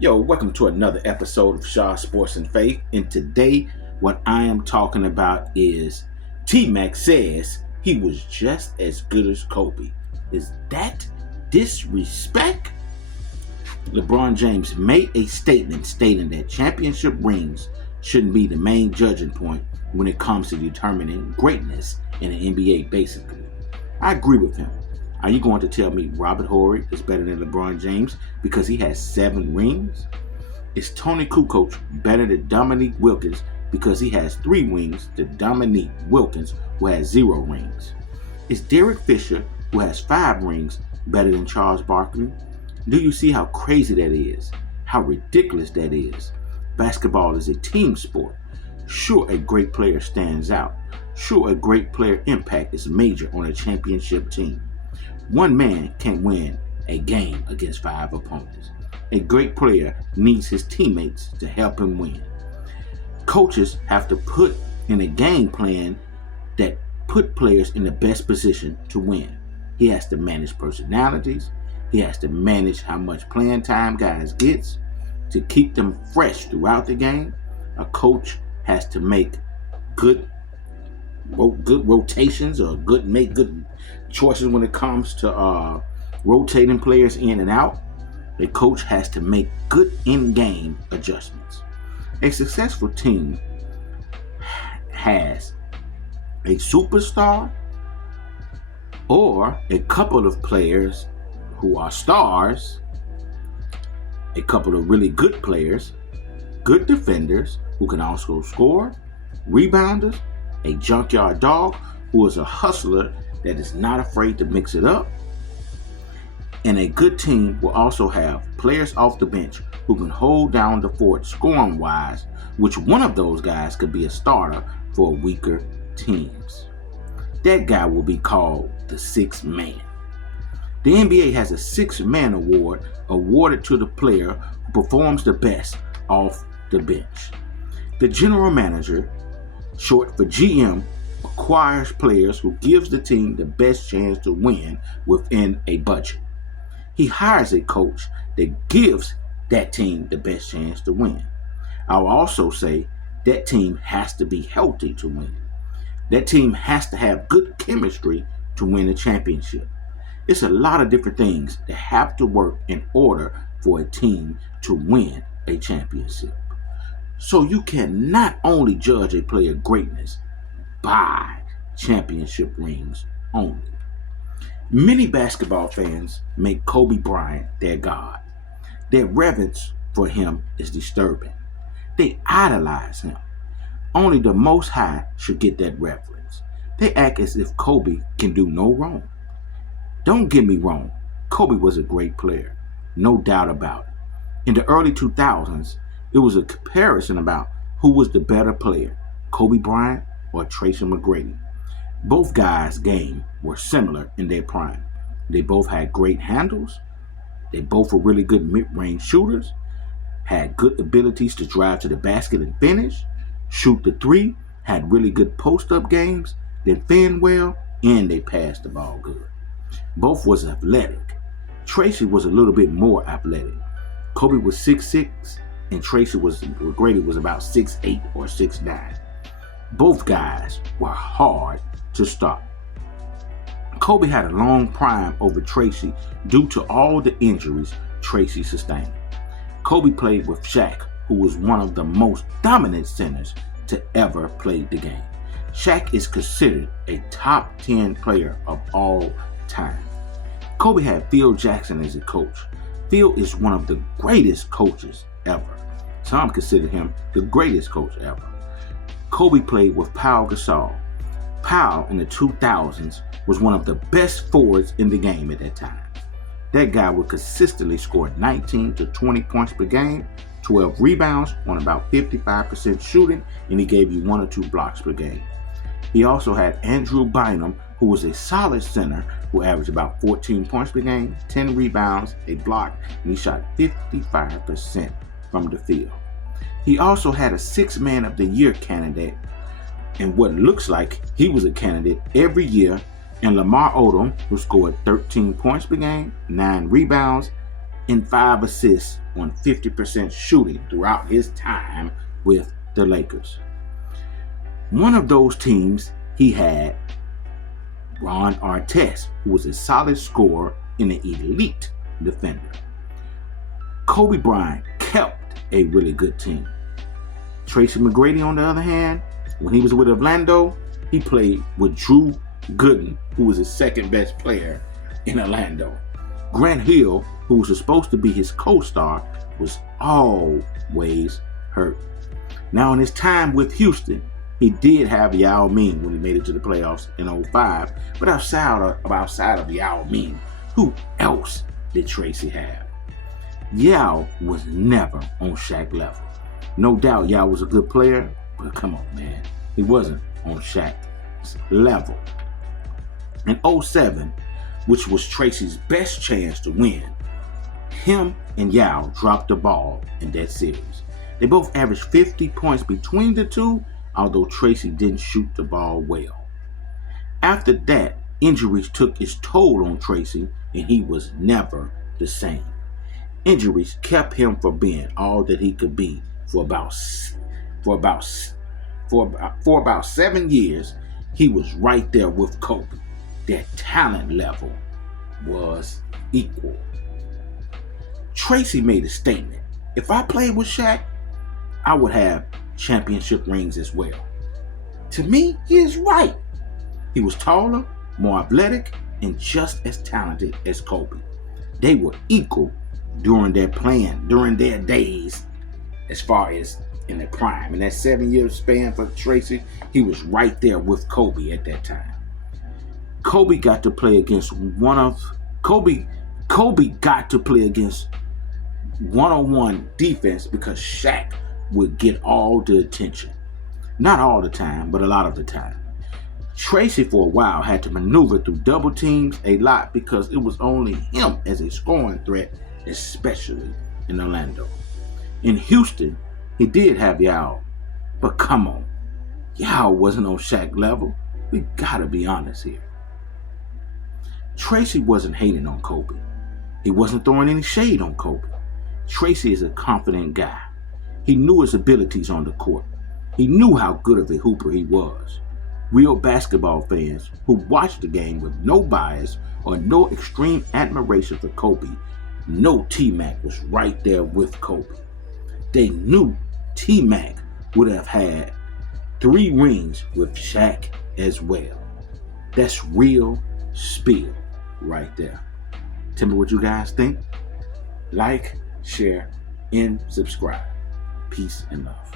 Yo, welcome to another episode of Shaw Sports and Faith. And today, what I am talking about is TMac says he was just as good as Kobe. Is that disrespect? LeBron James made a statement stating that championship rings shouldn't be the main judging point when it comes to determining greatness in the NBA, basically. I agree with him. Are you going to tell me Robert Horry is better than LeBron James because he has 7 rings? Is Tony Kukoc better than Dominique Wilkins because he has 3 rings to Dominique Wilkins, who has 0 rings? Is Derek Fisher, who has 5 rings, better than Charles Barkley? Do you see how crazy that is? How ridiculous that is? Basketball is a team sport. Sure, a great player stands out. Sure, a great player impact is major on a championship team. One man can't win a game against 5 opponents. A great player needs his teammates to help him win. Coaches have to put in a game plan that put players in the best position to win. He has to manage personalities. He has to manage how much playing time guys gets to keep them fresh throughout the game. A coach has to make good rotations or make good choices when it comes to rotating players in and out. A coach has to make good in-game adjustments. A successful team has a superstar or a couple of players who are stars, a couple of really good players, good defenders who can also score, rebounders, a junkyard dog who is a hustler that is not afraid to mix it up. And a good team will also have players off the bench who can hold down the fort scoring wise, which one of those guys could be a starter for weaker teams. That guy will be called the 6th man. The NBA has a 6th man award awarded to the player who performs the best off the bench. The general manager, short for GM, acquires players who gives the team the best chance to win within a budget. He hires a coach that gives that team the best chance to win. I'll also say that team has to be healthy to win. That team has to have good chemistry to win a championship. It's a lot of different things that have to work in order for a team to win a championship. So you can not only judge a player's greatness by championship rings only. Many basketball fans make Kobe Bryant their god. Their reverence for him is disturbing. They idolize him. Only the Most High should get that reverence. They act as if Kobe can do no wrong. Don't get me wrong, Kobe was a great player, no doubt about it. In the early 2000s, it was a comparison about who was the better player, Kobe Bryant or Tracy McGrady. Both guys' game were similar in their prime. They both had great handles. They both were really good mid-range shooters, had good abilities to drive to the basket and finish, shoot the 3, had really good post-up games, they defend well, and they passed the ball good. Both was athletic. Tracy was a little bit more athletic. Kobe was 6'6", and McGrady was about 6'8" or 6'9". Both guys were hard to stop. Kobe had a long prime over Tracy due to all the injuries Tracy sustained. Kobe played with Shaq, who was one of the most dominant centers to ever play the game. Shaq is considered a top 10 player of all time. Kobe had Phil Jackson as a coach. Phil is one of the greatest coaches ever. Some consider him the greatest coach ever. Kobe played with Pau Gasol. Pau in the 2000s was one of the best forwards in the game at that time. That guy would consistently score 19 to 20 points per game, 12 rebounds on about 55% shooting, and he gave you 1 or 2 blocks per game. He also had Andrew Bynum, who was a solid center who averaged about 14 points per game, 10 rebounds, a block, and he shot 55% from the field. He also had a 6th Man of the Year candidate, and what looks like he was a candidate every year, and Lamar Odom, who scored 13 points per game, 9 rebounds, and 5 assists on 50% shooting throughout his time with the Lakers. One of those teams he had Ron Artest, who was a solid scorer and an elite defender. Kobe Bryant kept a really good team. Tracy McGrady, on the other hand, when he was with Orlando, he played with Drew Gooden, who was his second best player in Orlando. Grant Hill, who was supposed to be his co-star, was always hurt. Now, in his time with Houston, he did have Yao Ming when he made it to the playoffs in 2005, but outside of Yao Ming, who else did Tracy have? Yao was never on Shaq level. No doubt Yao was a good player, but come on, man. He wasn't on Shaq's level. In 2007, which was Tracy's best chance to win, him and Yao dropped the ball in that series. They both averaged 50 points between the two, although Tracy didn't shoot the ball well. After that, injuries took its toll on Tracy, and he was never the same. Injuries kept him from being all that he could be for about 7 years. He was right there with Kobe. Their talent level was equal. Tracy made a statement. If I played with Shaq, I would have championship rings as well. To me, he is right. He was taller, more athletic, and just as talented as Kobe. They were equal during their days, as far as in their prime. In that 7-year span for Tracy, he was right there with Kobe at that time. Kobe got to play against one-on-one defense because Shaq would get all the attention. Not all the time, but a lot of the time. Tracy for a while had to maneuver through double teams a lot because it was only him as a scoring threat, especially in Orlando. In Houston, he did have Yao, but come on, Yao wasn't on Shaq level. We gotta be honest here. Tracy wasn't hating on Kobe. He wasn't throwing any shade on Kobe. Tracy is a confident guy. He knew his abilities on the court. He knew how good of a hooper he was. Real basketball fans who watched the game with no bias or no extreme admiration for Kobe know TMac was right there with Kobe. They knew TMac would have had 3 rings with Shaq as well. That's real spiel right there. Tell me what you guys think. Like, share, and subscribe. Peace and love.